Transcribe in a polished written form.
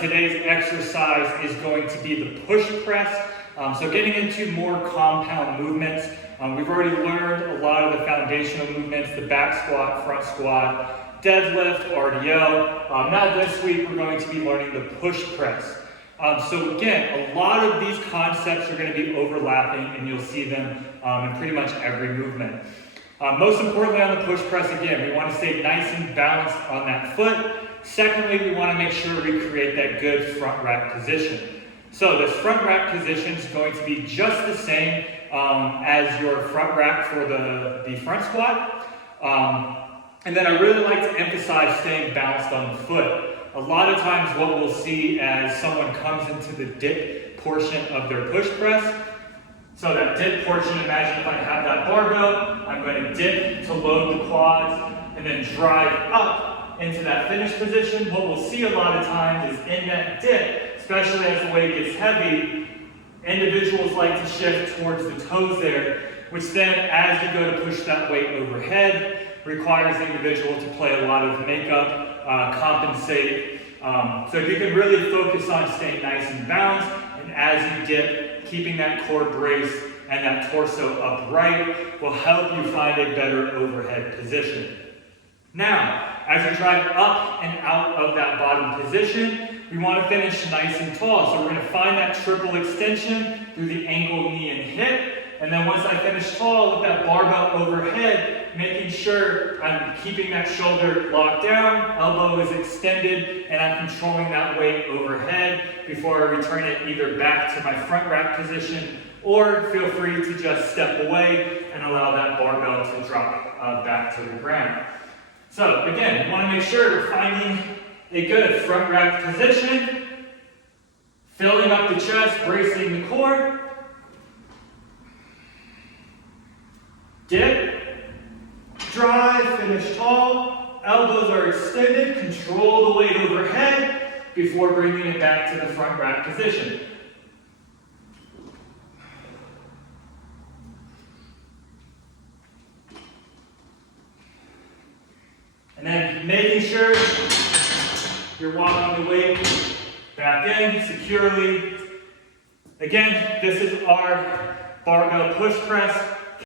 Today's exercise is going to be the push press. So getting into more compound movements. We've already learned a lot of the foundational movements, the back squat, front squat, deadlift, RDL. Now this week we're going to be learning the push press. So again, a lot of these concepts are going to be overlapping and you'll see them in pretty much every movement. Most importantly on the push press, again, we want to stay nice and balanced on that foot. Secondly, we want to make sure we create that good front rack position. So this front rack position is going to be just the same as your front rack for the front squat. And then I really like to emphasize staying balanced on the foot. A lot of times what we'll see as someone comes into the dip portion of their push press. So that dip portion, imagine if I have that barbell, I'm going to dip to load the quads and then drive up into that finish position. What we'll see a lot of times is in that dip, especially as the weight gets heavy, individuals like to shift towards the toes there, which then as you go to push that weight overhead, requires the individual to play a lot of makeup, compensate. So if you can really focus on staying nice and balanced, and as you dip, keeping that core brace and that torso upright will help you find a better overhead position. Now, as you drive up and out of that bottom position, we want to finish nice and tall. So we're going to find that triple extension through the ankle, knee, and hip. And then once I finish tall with that barbell overhead, making sure I'm keeping that shoulder locked down, elbow is extended, and I'm controlling that weight overhead before I return it either back to my front rack position, or feel free to just step away and allow that barbell to drop back to the ground. So again, you want to make sure you're finding a good front rack position, filling up the chest, bracing the core. Dip, drive, finish tall, elbows are extended, control the weight overhead before bringing it back to the front rack position. And then making sure you're walking the weight back in securely. Again, this is our barbell push press.